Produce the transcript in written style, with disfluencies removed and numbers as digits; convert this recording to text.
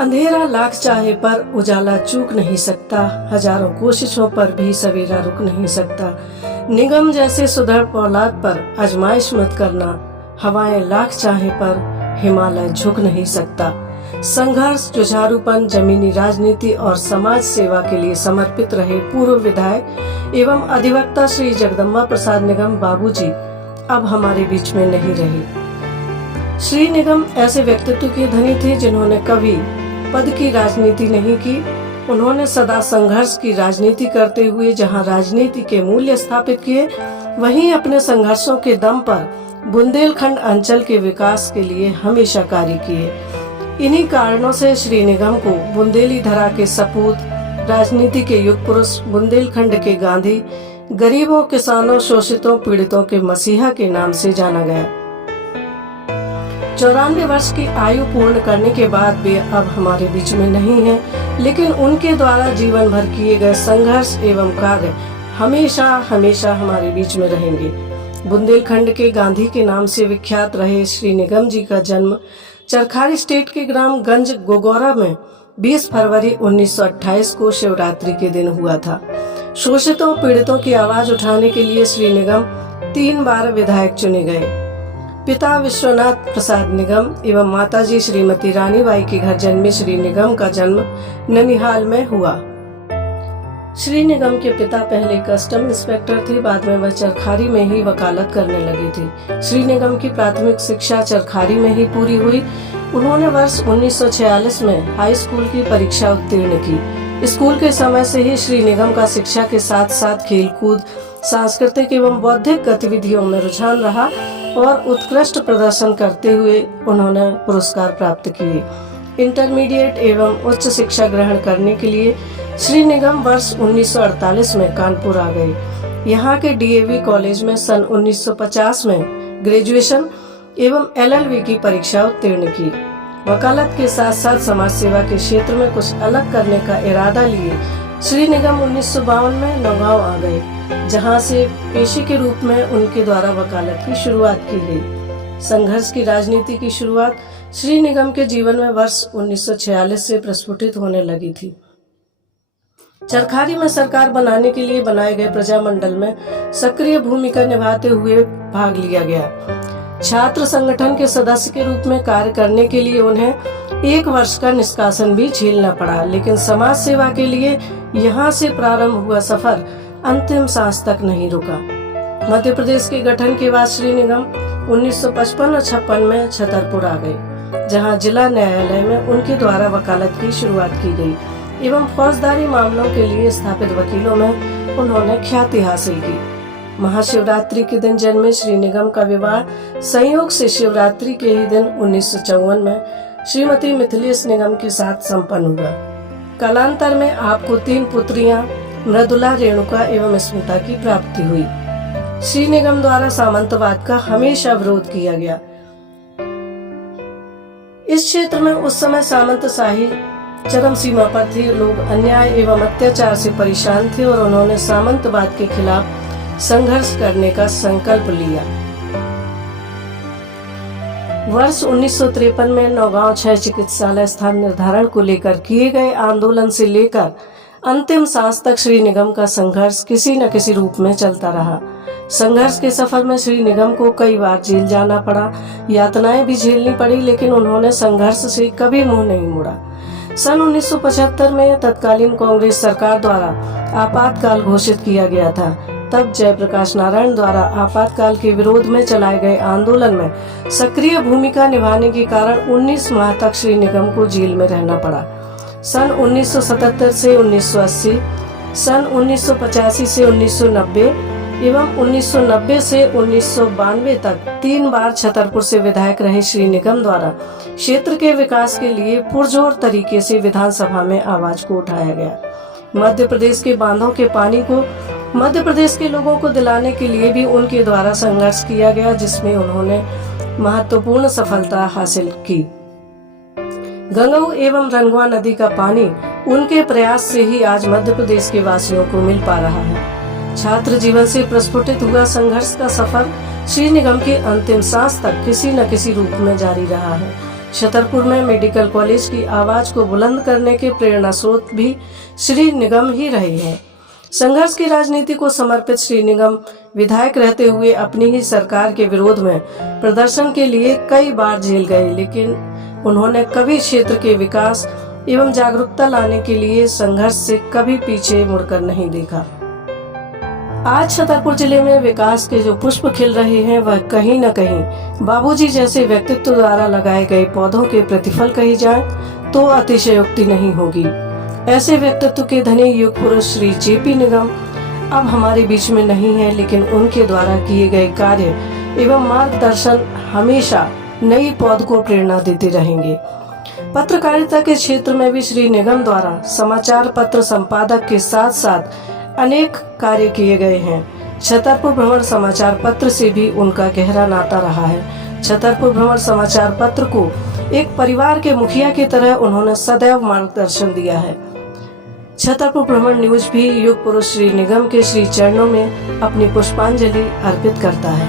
अंधेरा लाख चाहे पर उजाला चूक नहीं सकता, हजारों कोशिशों पर भी सवेरा रुक नहीं सकता। निगम जैसे सुदृढ़ औलाद पर आजमाइश मत करना, हवाएं लाख चाहे पर हिमालय झुक नहीं सकता। संघर्ष, जुझारूपन, जमीनी राजनीति और समाज सेवा के लिए समर्पित रहे पूर्व विधायक एवं अधिवक्ता श्री जगदम्बा प्रसाद निगम बाबूजी अब हमारे बीच में नहीं रहे। श्री निगम ऐसे व्यक्तित्व के धनी थे जिन्होंने कभी पद की राजनीति नहीं की। उन्होंने सदा संघर्ष की राजनीति करते हुए जहां राजनीति के मूल्य स्थापित किए, वहीं अपने संघर्षों के दम पर बुंदेलखंड अंचल के विकास के लिए हमेशा कार्य किए। इन्हीं कारणों से श्री निगम को बुंदेली धरा के सपूत, राजनीति के युग पुरुष, बुंदेलखंड के गांधी, गरीबों, किसानों, शोषितों, पीड़ितों के मसीहा के नाम से जाना गया। 94 वर्ष की आयु पूर्ण करने के बाद वे अब हमारे बीच में नहीं हैं, लेकिन उनके द्वारा जीवन भर किए गए संघर्ष एवं कार्य हमेशा हमेशा हमारे बीच में रहेंगे। बुंदेलखंड के गांधी के नाम से विख्यात रहे श्री निगम जी का जन्म चरखारी स्टेट के ग्राम गंज गोगौरा में 20 फरवरी 1928 को शिवरात्रि के दिन हुआ था। शोषितों, पीड़ितों की आवाज उठाने के लिए श्री निगम 3 बार विधायक चुने गए। पिता विश्वनाथ प्रसाद निगम एवं माताजी श्रीमती रानीबाई के घर जन्मे श्री निगम का जन्म ननिहाल में हुआ। श्री निगम के पिता पहले कस्टम इंस्पेक्टर थे, बाद में वह चरखारी में ही वकालत करने लगे थे। श्री निगम की प्राथमिक शिक्षा चरखारी में ही पूरी हुई। उन्होंने वर्ष 1946 में हाई स्कूल की परीक्षा उत्तीर्ण की। स्कूल के समय से ही श्री निगम का शिक्षा के साथ साथ खेलकूद, सांस्कृतिक एवं बौद्धिक गतिविधियों में रुझान रहा और उत्कृष्ट प्रदर्शन करते हुए उन्होंने पुरस्कार प्राप्त किए। इंटरमीडिएट एवं उच्च शिक्षा ग्रहण करने के लिए श्री निगम वर्ष 1948 में कानपुर आ गए। यहाँ के डीएवी कॉलेज में सन 1950 में ग्रेजुएशन एवं एलएलबी की परीक्षा उत्तीर्ण की। वकालत के साथ साथ समाज सेवा के क्षेत्र में कुछ अलग करने का इरादा लिए श्री निगम 1952 में नौगांव आ गए, जहां से पेशे के रूप में उनके द्वारा वकालत की शुरुआत की गई। संघर्ष की राजनीति की शुरुआत श्री निगम के जीवन में वर्ष 1946 से प्रस्फुटित होने लगी थी। चरखारी में सरकार बनाने के लिए बनाए गए प्रजामंडल में सक्रिय भूमिका निभाते हुए भाग लिया गया। छात्र संगठन के सदस्य के रूप में कार्य करने के लिए उन्हें 1 वर्ष का निष्कासन भी झेलना पड़ा, लेकिन समाज सेवा के लिए यहाँ से प्रारंभ हुआ सफर अंतिम सांस तक नहीं रुका। मध्य प्रदेश के गठन के बाद श्री निगम 1955 और 56 में छतरपुर आ गए, जहाँ जिला न्यायालय में उनके द्वारा वकालत की शुरुआत की गई एवं फौजदारी मामलों के लिए स्थापित वकीलों में उन्होंने ख्याति हासिल की। महाशिवरात्रि के दिन जन्मे श्री निगम का विवाह संयोग से शिवरात्रि के ही दिन 1954 में श्रीमती मिथिलेश निगम के साथ संपन्न हुआ। कालांतर में आपको 3 पुत्रियां मृदुला, रेणुका एवं स्मिता की प्राप्ति हुई। श्री निगम द्वारा सामंतवाद का हमेशा विरोध किया गया। इस क्षेत्र में उस समय सामंतशाही चरम सीमा पर थी। लोग अन्याय एवं अत्याचार से परेशान थे और उन्होंने सामंतवाद के खिलाफ संघर्ष करने का संकल्प लिया। वर्ष 1953 में नौगांव 6 चिकित्सालय स्थान निर्धारण को लेकर किए गए आंदोलन से लेकर अंतिम सांस तक श्री निगम का संघर्ष किसी न किसी रूप में चलता रहा। संघर्ष के सफर में श्री निगम को कई बार जेल जाना पड़ा, यातनाएं भी झेलनी पड़ी, लेकिन उन्होंने संघर्ष से कभी मुंह नहीं मोड़ा। सन 1975 में तत्कालीन कांग्रेस सरकार द्वारा आपातकाल घोषित किया गया था। तब जयप्रकाश नारायण द्वारा आपातकाल के विरोध में चलाए गए आंदोलन में सक्रिय भूमिका निभाने के कारण 19 माह तक श्री निगम को जेल में रहना पड़ा। सन 1977 से 1980, सन 1985 से 1990 एवं 1990 से 1992 तक 3 बार छतरपुर से विधायक रहे श्री निगम द्वारा क्षेत्र के विकास के लिए पुरजोर तरीके से विधानसभा में आवाज को उठाया गया। मध्य प्रदेश के बांधों के पानी को मध्य प्रदेश के लोगों को दिलाने के लिए भी उनके द्वारा संघर्ष किया गया, जिसमें उन्होंने महत्वपूर्ण सफलता हासिल की। गंगऊ एवं रनगुआ नदी का पानी उनके प्रयास से ही आज मध्य प्रदेश के वासियों को मिल पा रहा है। छात्र जीवन से प्रस्फुटित हुआ संघर्ष का सफर श्री निगम के अंतिम सांस तक किसी न किसी रूप में जारी रहा है। छतरपुर में मेडिकल कॉलेज की आवाज को बुलंद करने के प्रेरणा स्रोत भी श्री निगम ही रहे हैं। संघर्ष की राजनीति को समर्पित श्री निगम विधायक रहते हुए अपनी ही सरकार के विरोध में प्रदर्शन के लिए कई बार जेल गए, लेकिन उन्होंने कभी क्षेत्र के विकास एवं जागरूकता लाने के लिए संघर्ष से कभी पीछे मुड़कर नहीं देखा। आज छतरपुर जिले में विकास के जो पुष्प खिल रहे हैं वह कहीं न कहीं बाबूजी जैसे व्यक्तित्व द्वारा लगाए गए पौधों के प्रतिफल कही जाए तो अतिशयोक्ति नहीं होगी। ऐसे व्यक्तित्व के धनी युग पुरुष श्री जेपी निगम अब हमारे बीच में नहीं है, लेकिन उनके द्वारा किए गए कार्य एवं मार्गदर्शन हमेशा नई पौध को प्रेरणा देते रहेंगे। पत्रकारिता के क्षेत्र में भी श्री निगम द्वारा समाचार पत्र संपादक के साथ साथ अनेक कार्य किए गए हैं। छतरपुर भ्रमण समाचार पत्र से भी उनका गहरा नाता रहा है। छतरपुर भ्रमण समाचार पत्र को एक परिवार के मुखिया की तरह उन्होंने सदैव मार्गदर्शन दिया है। छतरपुर भ्रमण न्यूज भी युग पुरुष श्री निगम के श्री चरणों में अपनी पुष्पांजलि अर्पित करता है।